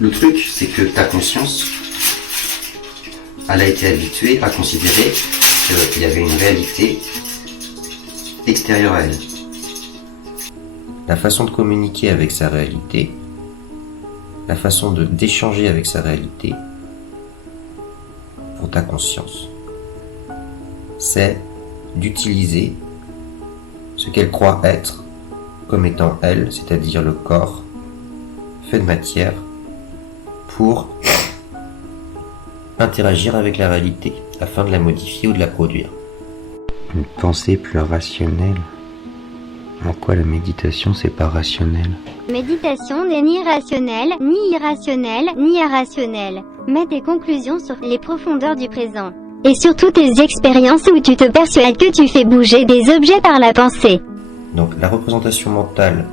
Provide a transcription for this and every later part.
Le truc, c'est que ta conscience, elle a été habituée à considérer qu'il y avait une réalité extérieure à elle. La façon de communiquer avec sa réalité, la façon d'échanger avec sa réalité, pour ta conscience, c'est d'utiliser ce qu'elle croit être comme étant elle, c'est-à-dire le corps fait de matière, pour interagir avec la réalité, afin de la modifier ou de la produire. Une pensée plus rationnelle. En quoi la méditation c'est pas rationnel? Méditation n'est ni rationnelle, ni irrationnelle, ni irrationnelle. Mets tes conclusions sur les profondeurs du présent. Et surtout tes expériences où tu te persuades que tu fais bouger des objets par la pensée. Donc la représentation mentale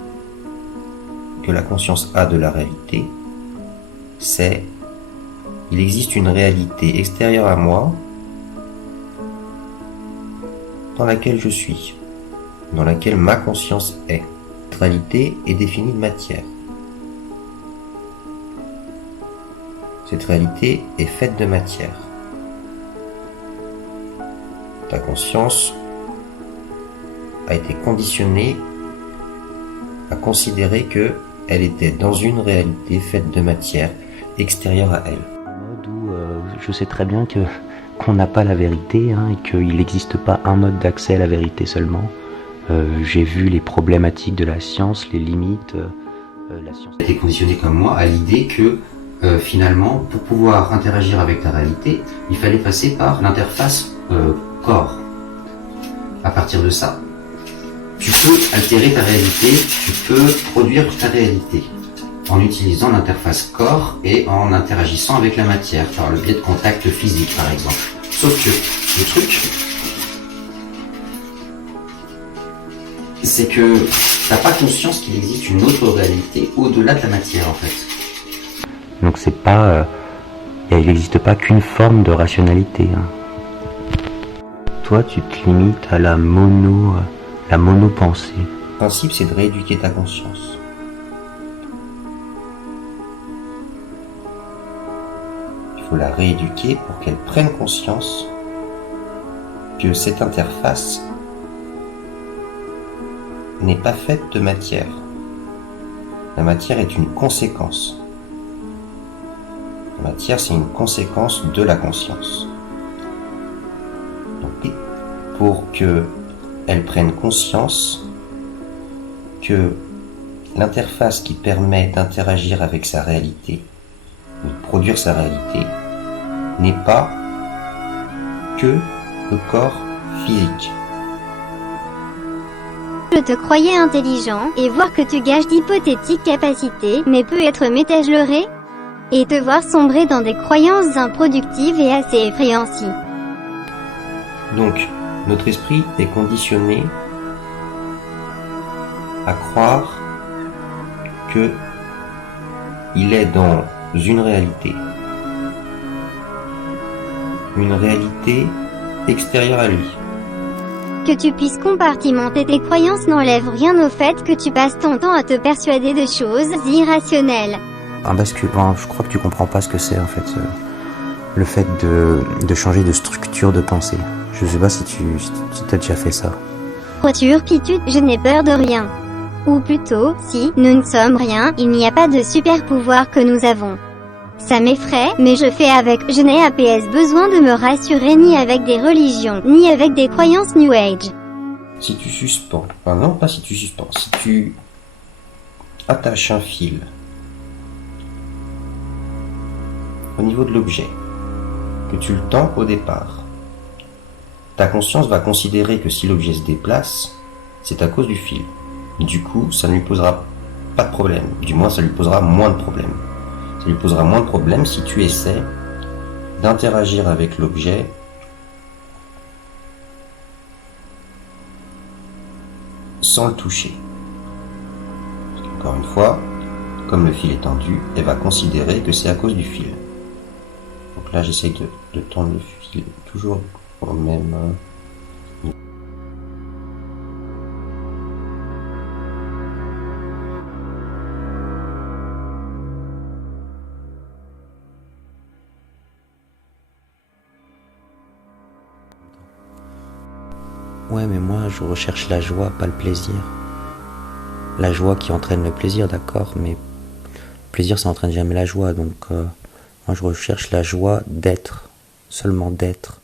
que la conscience a de la réalité, c'est il existe une réalité extérieure à moi dans laquelle je suis, dans laquelle ma conscience est. Cette réalité est définie de matière. Cette réalité est faite de matière. Ta conscience a été conditionnée à considérer que elle était dans une réalité faite de matière extérieure à elle. Mode où je sais très bien qu'on n'a pas la vérité et qu'il n'existe pas un mode d'accès à la vérité seulement. J'ai vu les problématiques de la science, les limites. La science a été conditionné comme moi à l'idée que finalement, pour pouvoir interagir avec ta réalité, il fallait passer par l'interface corps. À partir de ça, tu peux altérer ta réalité, tu peux produire ta réalité en utilisant l'interface corps et en interagissant avec la matière par le biais de contacts physiques par exemple. Sauf que le truc, c'est que t'as pas conscience qu'il existe une autre réalité au-delà de la matière en fait. Donc c'est pas, il n'existe pas qu'une forme de rationalité. Toi, tu te limites à la monopensée. Le principe, c'est de rééduquer ta conscience. Il faut la rééduquer pour qu'elle prenne conscience que cette interface n'est pas faite de matière. La matière est une conséquence. La matière, c'est une conséquence de la conscience. Donc, pour qu'elle prenne conscience que l'interface qui permet d'interagir avec sa réalité, de produire sa réalité, n'est pas que le corps physique. Je te croyais intelligent, et voir que tu gâches d'hypothétiques capacités, mais peut être m'étais-je leurré? Et te voir sombrer dans des croyances improductives et assez effrayantes. Donc, notre esprit est conditionné à croire que il est dans une réalité extérieure à lui. Que tu puisses compartimenter tes croyances n'enlève rien au fait que tu passes ton temps à te persuader de choses irrationnelles. Un basculement, je crois que tu comprends pas ce que c'est en fait, le fait de changer de structure de pensée. Je sais pas si tu as déjà fait ça. Turpitude, je n'ai peur de rien. Ou plutôt, si nous ne sommes rien, il n'y a pas de super pouvoir que nous avons. Ça m'effraie, mais je fais avec. Je n'ai APS besoin de me rassurer ni avec des religions, ni avec des croyances New Age. Si tu suspends, enfin non, pas si tu suspends, si tu attaches un fil au niveau de l'objet, que tu le tends au départ, ta conscience va considérer que si l'objet se déplace, c'est à cause du fil. Du coup, ça ne lui posera pas de problème. Du moins, ça lui posera moins de problèmes. Ça lui posera moins de problèmes si tu essaies d'interagir avec l'objet sans le toucher. Encore une fois, comme le fil est tendu, elle va considérer que c'est à cause du fil. Donc là, j'essaie de tendre le fil toujours au même... Ouais, mais moi, je recherche la joie, pas le plaisir. La joie qui entraîne le plaisir, d'accord, mais le plaisir, ça entraîne jamais la joie. Donc, moi, je recherche la joie d'être, seulement d'être.